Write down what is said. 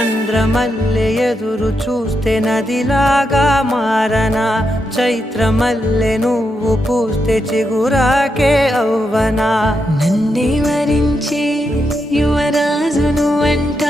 చంద్రమల్లె ఎదురు చూస్తే నదిలాగా మారనా, చైత్రమల్లె నువ్వు పూస్తే చిగురాకే అవ్వనా. నన్నే వరించి యువరాజును అంట